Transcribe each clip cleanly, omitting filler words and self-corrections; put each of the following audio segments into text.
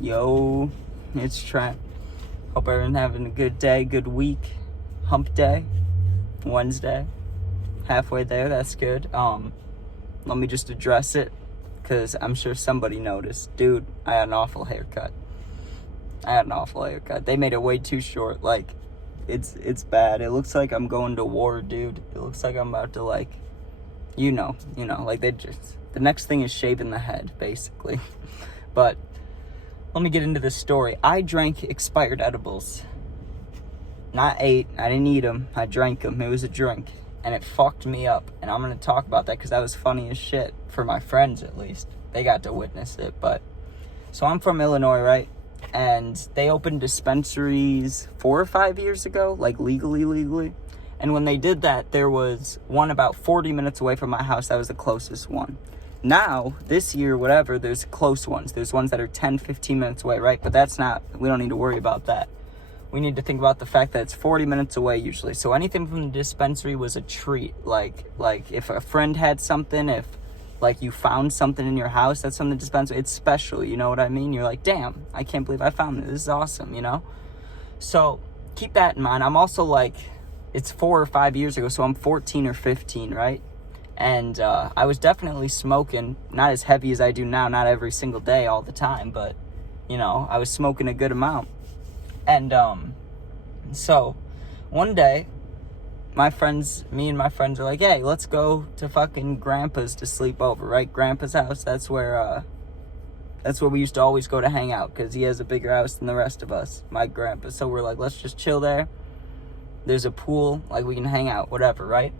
Yo, it's Trent. Hope everyone's having a good day, good week. Hump day, Wednesday. Halfway there, that's good. Let me just address it, because I'm sure somebody noticed. Dude, I had an awful haircut. They made it way too short. Like, it's bad. It looks like I'm going to war, dude. It looks like I'm about to, like, you know, like the next thing is shaving the head, basically. But let me get into this story. I drank expired edibles. Not ate. I didn't eat them. I drank them. It was a drink. And it fucked me up. And I'm going to talk about that because that was funny as shit. For my friends, at least. They got to witness it. But so I'm from Illinois, right? And they opened dispensaries 4 or 5 years ago. Like legally. And when they did that, there was one about 40 minutes away from my house. That was the closest one. Now, this year, whatever, there's close ones. There's ones that are 10, 15 minutes away, right? But we don't need to worry about that. We need to think about the fact that it's 40 minutes away usually. So anything from the dispensary was a treat. Like if a friend had something, if like you found something in your house that's from the dispensary, it's special, you know what I mean? You're like, damn, I can't believe I found this. This is awesome, you know? So keep that in mind. I'm also like, it's 4 or 5 years ago, so I'm 14 or 15, right? And I was definitely smoking, not as heavy as I do now, not every single day all the time, but, you know, I was smoking a good amount. And so one day, me and my friends are like, hey, let's go to fucking Grandpa's to sleep over, right? Grandpa's house, that's where we used to always go to hang out, because he has a bigger house than the rest of us, my grandpa. So we're like, let's just chill there. There's a pool, like we can hang out, whatever, right?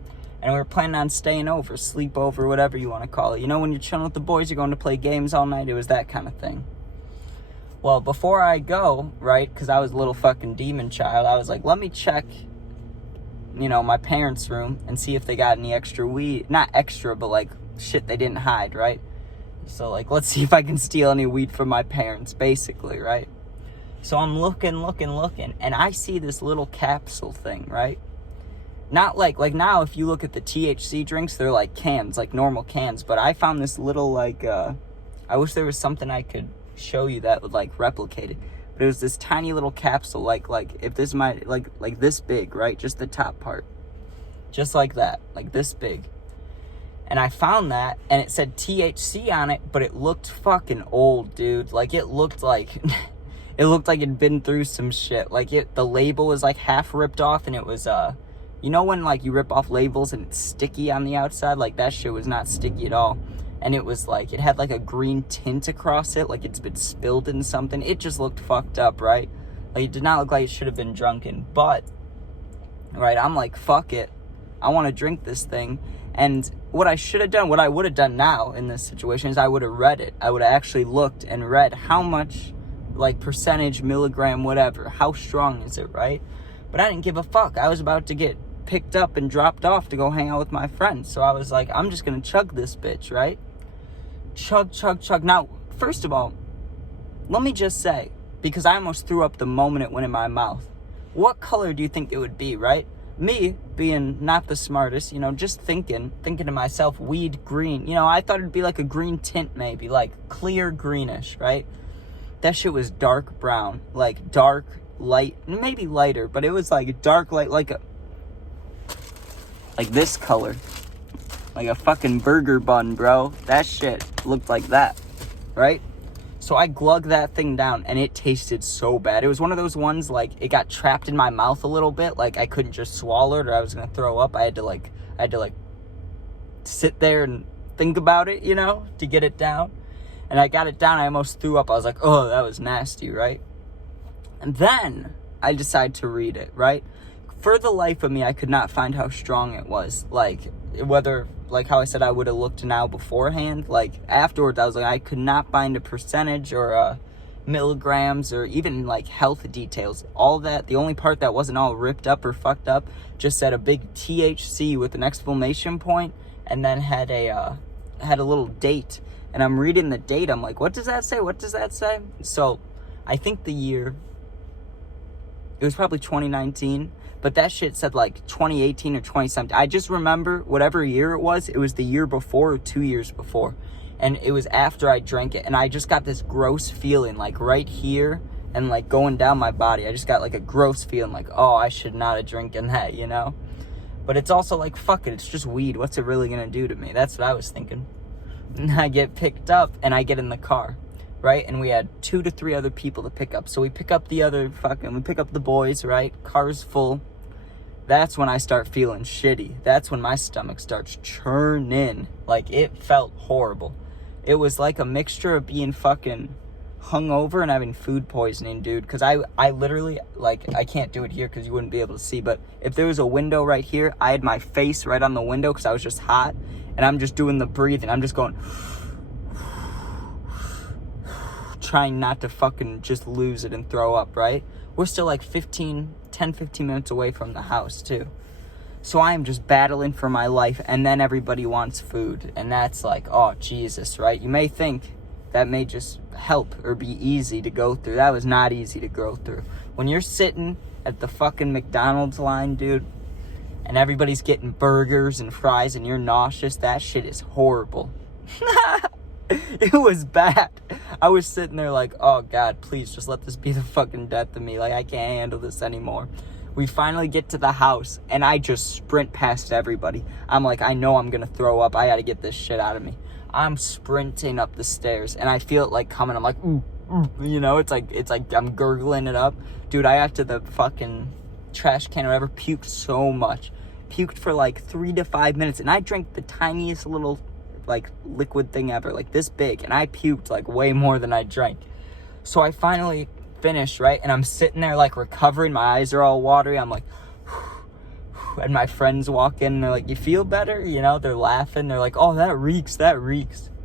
And we were planning on staying over, sleep over, whatever you want to call it. You know, when you're chilling with the boys, you're going to play games all night. It was that kind of thing. Well, before I go, right, because I was a little fucking demon child, I was like, let me check, you know, my parents' room and see if they got any extra weed. Not extra, but like shit they didn't hide, right? So like, let's see if I can steal any weed from my parents, basically, right? So I'm looking, and I see this little capsule thing, right? Not like now if you look at the THC drinks, they're like cans, like normal cans. But I found this little like, I wish there was something I could show you that would like replicate it. But it was this tiny little capsule, like if this might, like this big, right? Just the top part. Just like that, like this big. And I found that, and it said THC on it, but it looked fucking old, dude. Like it looked like... It looked like it'd been through some shit. Like the label was like half ripped off, and it was you know when like you rip off labels and it's sticky on the outside? Like that shit was not sticky at all. And it was like, it had like a green tint across it, like it's been spilled in something. It just looked fucked up, right? Like it did not look like it should have been drunken. But, right, I'm like, fuck it. I want to drink this thing. And what I should have done, what I would have done now in this situation is I would have read it. I would have actually looked and read how much, like percentage, milligram, whatever, how strong is it, right? But I didn't give a fuck. I was about to get picked up and dropped off to go hang out with my friends. So I was like, I'm just gonna chug this bitch, right? Chug. Now, first of all, let me just say, because I almost threw up the moment it went in my mouth, what color do you think it would be, right? Me, being not the smartest, you know, just thinking to myself, weed green. You know, I thought it'd be like a green tint maybe, like clear greenish, right? That shit was dark brown, like dark, light, maybe lighter, but it was like dark, light, like this color. Like a fucking burger bun, bro. That shit looked like that, right? So I glugged that thing down, and it tasted so bad. It was one of those ones, like, it got trapped in my mouth a little bit. Like, I couldn't just swallow it or I was gonna throw up. I had to sit there and think about it, you know, to get it down. And I got it down, I almost threw up. I was like, oh, that was nasty, right? And then I decided to read it, right? For the life of me, I could not find how strong it was. Like, whether, like how I said I would have looked now beforehand, like afterwards, I was like, I could not find a percentage or milligrams or even like health details. All that, the only part that wasn't all ripped up or fucked up, just said a big THC with an exclamation point, and then had a little date. And I'm reading the date. I'm like, what does that say? So I think the year, it was probably 2019, but that shit said like 2018 or 2017. I just remember whatever year it was the year before or 2 years before. And it was after I drank it, and I just got this gross feeling, like, right here, and, like, going down my body. I just got, like, a gross feeling, like, oh, I should not have drinking that, you know? But it's also like, fuck it, it's just weed. What's it really gonna do to me? That's what I was thinking. And I get picked up, and I get in the car, right? And we had 2 to 3 other people to pick up. So we pick up we pick up the boys, right? Car's full. That's when I start feeling shitty. That's when my stomach starts churning. Like, it felt horrible. It was like a mixture of being fucking hungover and having food poisoning, dude. Because I literally, like, I can't do it here because you wouldn't be able to see. But if there was a window right here, I had my face right on the window because I was just hot. And I'm just doing the breathing. I'm just going... trying not to fucking just lose it and throw up, right? We're still like 10, 15 minutes away from the house, too. So I am just battling for my life, and then everybody wants food. And that's like, oh, Jesus, right? You may think that may just help or be easy to go through. That was not easy to go through. When you're sitting at the fucking McDonald's line, dude, and everybody's getting burgers and fries, and you're nauseous, that shit is horrible. It was bad. I was sitting there like, oh, God, please just let this be the fucking death of me. Like, I can't handle this anymore. We finally get to the house, and I just sprint past everybody. I'm like, I know I'm going to throw up. I got to get this shit out of me. I'm sprinting up the stairs, and I feel it, like, coming. I'm like, you know, it's like I'm gurgling it up. Dude, I got to the fucking trash can or whatever, puked so much. Puked for, like, 3 to 5 minutes, and I drank the tiniest little, like, liquid thing ever, like, this big, and I puked, like, way more than I drank. So I finally finished, right, and I'm sitting there, like, recovering. My eyes are all watery. I'm like, and my friends walk in, and they're like, you feel better? You know, they're laughing. They're like, oh, that reeks.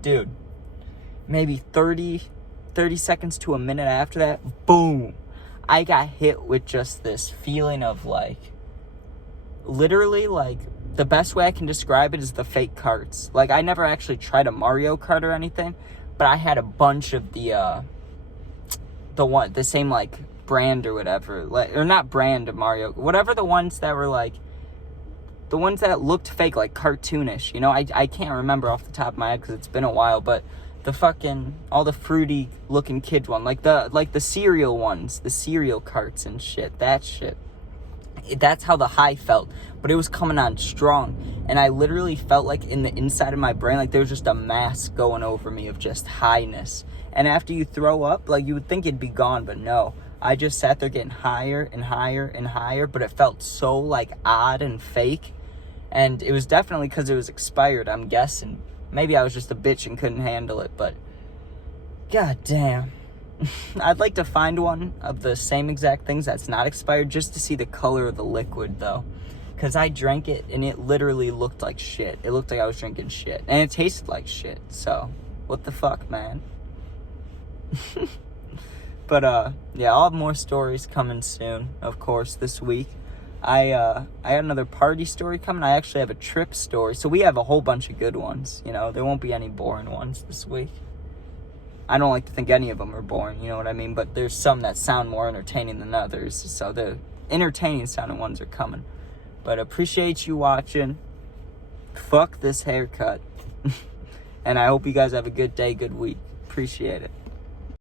Dude, maybe 30 seconds to a minute after that, boom, I got hit with just this feeling of, like, literally, like, the best way I can describe it is the fake carts. Like, I never actually tried a Mario Kart or anything, but I had a bunch of the same, like, brand or whatever, like, or not brand of Mario, whatever, the ones that were, like, the ones that looked fake, like, cartoonish, you know, I can't remember off the top of my head because it's been a while, but the fucking, all the fruity looking kid one, like the cereal ones, the cereal carts and shit, that shit. That's how the high felt, but it was coming on strong, and I literally felt like in the inside of my brain, like there was just a mass going over me of just highness. And after you throw up, like, you would think it'd be gone, but no, I just sat there getting higher and higher and higher, but it felt so, like, odd and fake, and it was definitely because it was expired, I'm guessing. Maybe I was just a bitch and couldn't handle it, but god damn. I'd like to find one of the same exact things that's not expired just to see the color of the liquid, though. Because I drank it, and it literally looked like shit. It looked like I was drinking shit. And it tasted like shit. So, what the fuck, man? But, yeah, I'll have more stories coming soon, of course, this week. I had another party story coming. I actually have a trip story. So we have a whole bunch of good ones, you know. There won't be any boring ones this week. I don't like to think any of them are boring, you know what I mean? But there's some that sound more entertaining than others. So the entertaining sounding ones are coming. But appreciate you watching. Fuck this haircut. And I hope you guys have a good day, good week. Appreciate it.